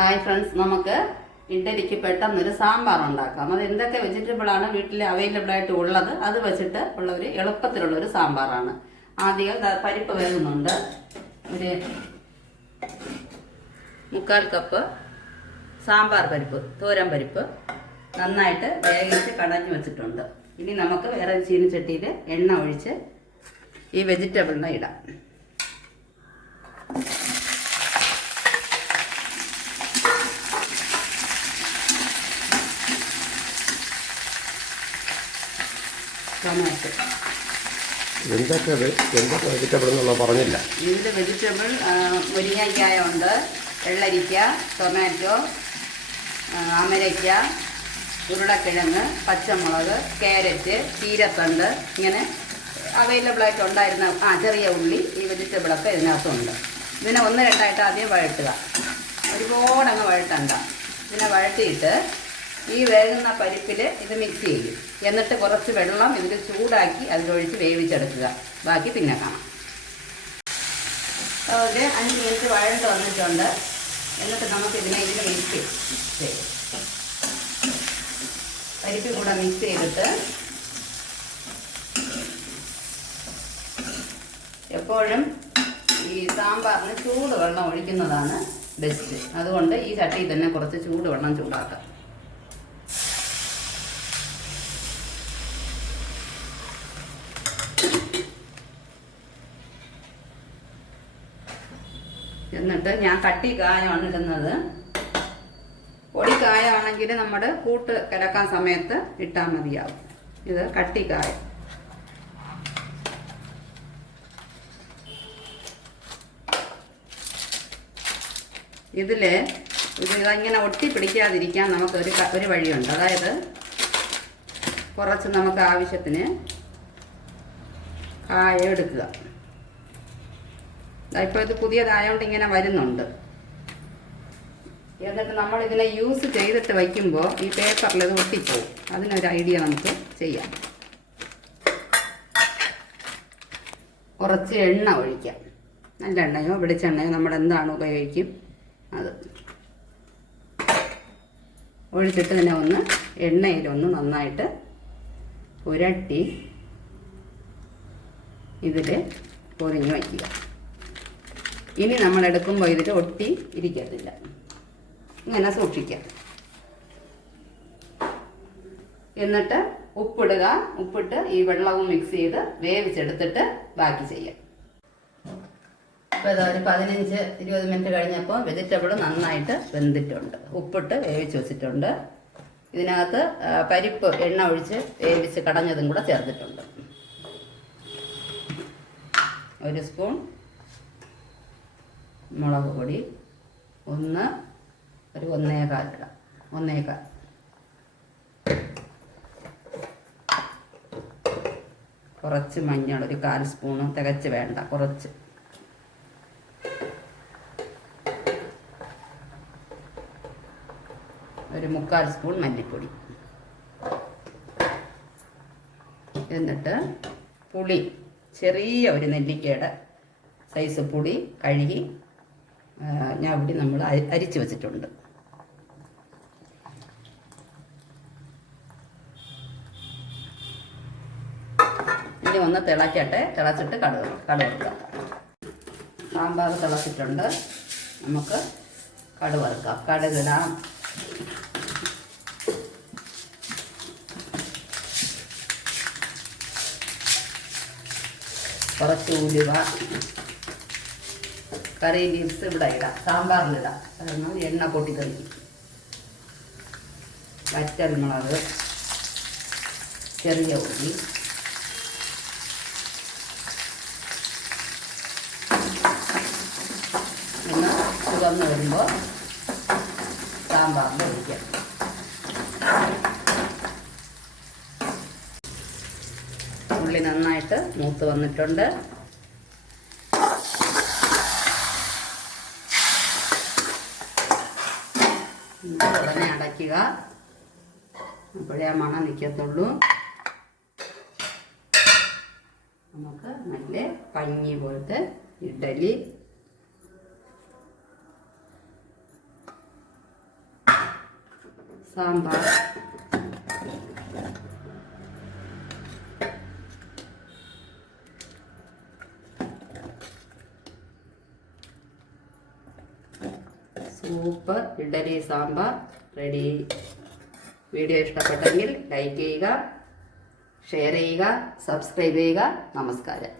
Hi friends, നമുക്ക് ഇഡ്ഡലിക്ക് പെട്ടെന്നൊരു സാമ്പാർ ഉണ്ടാക്കാം. അത് എന്തൊക്കെ വെജിറ്റബിളാണ് വീട്ടിൽ അവൈലബിൾ ആയിട്ട് ഉള്ളത് അത് വെച്ചിട്ട് ഉള്ള ഒരു എളുപ്പത്തിലുള്ളൊരു സാമ്പാറാണ്. ആദ്യം പരിപ്പ് വേകുന്നുണ്ട്. ഒരു 1/4 കപ്പ് സാമ്പാർ പരിപ്പ്, തോരൻ പരിപ്പ് നന്നായിട്ട് വേവിച്ച് കടഞ്ഞു വെച്ചിട്ടുണ്ട്. ഇനി നമുക്ക് വേറെ ചീനിച്ചട്ടിയിൽ എണ്ണ ഒഴിച്ച് ഈ വെജിറ്റബിളിനെ ഇടാം. എന്തൊക്കെ വെജിറ്റബിൾ എന്നുള്ള പറഞ്ഞില്ല. ഇതിൽ വെജിറ്റബിൾ മുരിങ്ങയ്ക്കായ ഉണ്ട്, വെള്ളരിക്ക, ടൊമാറ്റോ, അമരയ്ക്ക, ഉരുളക്കിഴങ്ങ്, പച്ചമുളക്, ക്യാരറ്റ്, ചീരത്തണ്ട്, ഇങ്ങനെ അവൈലബിൾ ആയിട്ട് ഉണ്ടായിരുന്ന ചെറിയ ഉള്ളി, ഈ വെജിറ്റബിളൊക്കെ ഇതിനകത്തുണ്ട്. ഇതിനെ 1-2 ആദ്യം വഴട്ടുക. ഒരുപാടങ്ങ് വഴട്ടണ്ട. ഇതിനെ വഴട്ടിയിട്ട് ഈ വേകുന്ന പരിപ്പിൽ ഇത് മിക്സ് ചെയ്യും. എന്നിട്ട് കുറച്ച് വെള്ളം ഇതിൽ ചൂടാക്കി അതിലൊഴിച്ച് വേവിച്ചെടുക്കുക. ബാക്കി പിന്നെ കാണാം. ഒരു 5 മിനിറ്റ് വഴണ്ട് വന്നിട്ടുണ്ട്. എന്നിട്ട് നമുക്ക് ഇതിൽ മിക്സ് ചെയ്യും. പരിപ്പിൽ കൂടെ മിക്സ് ചെയ്തിട്ട് എപ്പോഴും ഈ സാമ്പാറിന് ചൂടുവെള്ളം ഒഴിക്കുന്നതാണ് ബെസ്റ്റ്. അതുകൊണ്ട് ഈ ചട്ടിയിൽ തന്നെ കുറച്ച് ചൂടുവെള്ളം ചൂടാക്കാം. എന്നിട്ട് ഞാൻ കട്ടി കായമാണ് ഇടുന്നത്. പൊടി കായമാണെങ്കിൽ നമ്മുടെ കൂട്ട് കിടക്കാൻ സമയത്ത് ഇട്ടാൽ മതിയാവും. ഇത് കട്ടി കായം. ഇതിങ്ങനെ ഒട്ടി പിടിക്കാതിരിക്കാൻ നമുക്കൊരു വഴിയുണ്ട്. അതായത് കുറച്ച് നമുക്ക് ആവശ്യത്തിന് കായം എടുക്കുക. ഇപ്പോൾ ഇത് പുതിയതായതുകൊണ്ട് ഇങ്ങനെ വരുന്നുണ്ട്. എന്നിട്ട് നമ്മളിതിനെ യൂസ് ചെയ്തിട്ട് വയ്ക്കുമ്പോൾ ഈ പേപ്പറിൽ ഇത് ഒട്ടിപ്പോവും. അതിനൊരു ഐഡിയ നമുക്ക് ചെയ്യാം. കുറച്ച് എണ്ണ ഒഴിക്കാം. നല്ല എണ്ണയോ വെളിച്ചെണ്ണയോ നമ്മൾ എന്താണ് ഉപയോഗിക്കും അത് ഒഴിച്ചിട്ട് ഇതിനെ എണ്ണയിലൊന്ന് നന്നായിട്ട് പുരട്ടി ഇതിൽ പൊതിഞ്ഞ് വയ്ക്കുക. ഇനി നമ്മൾ എടുക്കുമ്പോൾ ഇതിൽ ഒട്ടി ഇരിക്കത്തില്ല. ഇങ്ങനെ സൂക്ഷിക്കാം. എന്നിട്ട് ഉപ്പിടുക. ഉപ്പിട്ട് ഈ വെള്ളവും മിക്സ് ചെയ്ത് വേവിച്ചെടുത്തിട്ട് ബാക്കി ചെയ്യാം. ഇപ്പോൾ ഇതൊരു 15-20 മിനിറ്റ് കഴിഞ്ഞപ്പോൾ വെജിറ്റബിൾ നന്നായിട്ട് വെന്തിട്ടുണ്ട്. ഉപ്പിട്ട് വേവിച്ച് വെച്ചിട്ടുണ്ട്. ഇതിനകത്ത് പരിപ്പ് എണ്ണ ഒഴിച്ച് വേവിച്ച് കടഞ്ഞതും കൂടെ ചേർത്തിട്ടുണ്ട്. 1 സ്പൂൺ മുളക് പൊടി, ഒരു 1.25 ഇടാം. 1.25. കുറച്ച് മഞ്ഞൾ, ഒരു 1/4 സ്പൂണ്, തികച്ച് വേണ്ട, കുറച്ച്. ഒരു 3/4 സ്പൂൺ മല്ലിപ്പൊടി. എന്നിട്ട് പുളി, ചെറിയ ഒരു നെല്ലിക്കയുടെ സൈസ് പുളി കഴുകി ഞാൻ ഇവിടെ നമ്മൾ അരിച്ച് വെച്ചിട്ടുണ്ട്. ഇനി ഒന്ന് തിളച്ചിട്ട് കടുക് വറുക്കാം. സാമ്പാർ തിളച്ചിട്ടുണ്ട്. നമുക്ക് കടുക് വറുക്കാം. കടുകിടാം. കുറച്ച് ഉലുവ, കറി ലീവ്സ് ഇവിടെ ഇടാം. സാമ്പാറിലിടാം. കാരണം എണ്ണ പൊട്ടിത്തെറിക്കും. വറ്റൽമുളക്, ചെറിയ ഉള്ളി, പിന്നെ ചുവന്ന് വരുമ്പോൾ സാമ്പാറിൽ ഒഴിക്കാം. ഉള്ളി നന്നായിട്ട് മൂത്ത് വന്നിട്ടുണ്ട്. ഉടനെ അടയ്ക്കുക. അപ്പോഴേ ആ മണം നിൽക്കത്തുള്ളൂ. നമുക്ക് നല്ല പഞ്ഞി പോലത്തെ idli sambar, soup, idli sambar ready. Video ഇഷ്ടപ്പെട്ടെങ്കിൽ ലൈക്ക് ചെയ്യുക, ഷെയർ ചെയ്യുക, സബ്സ്ക്രൈബ് ചെയ്യുക. നമസ്കാരം.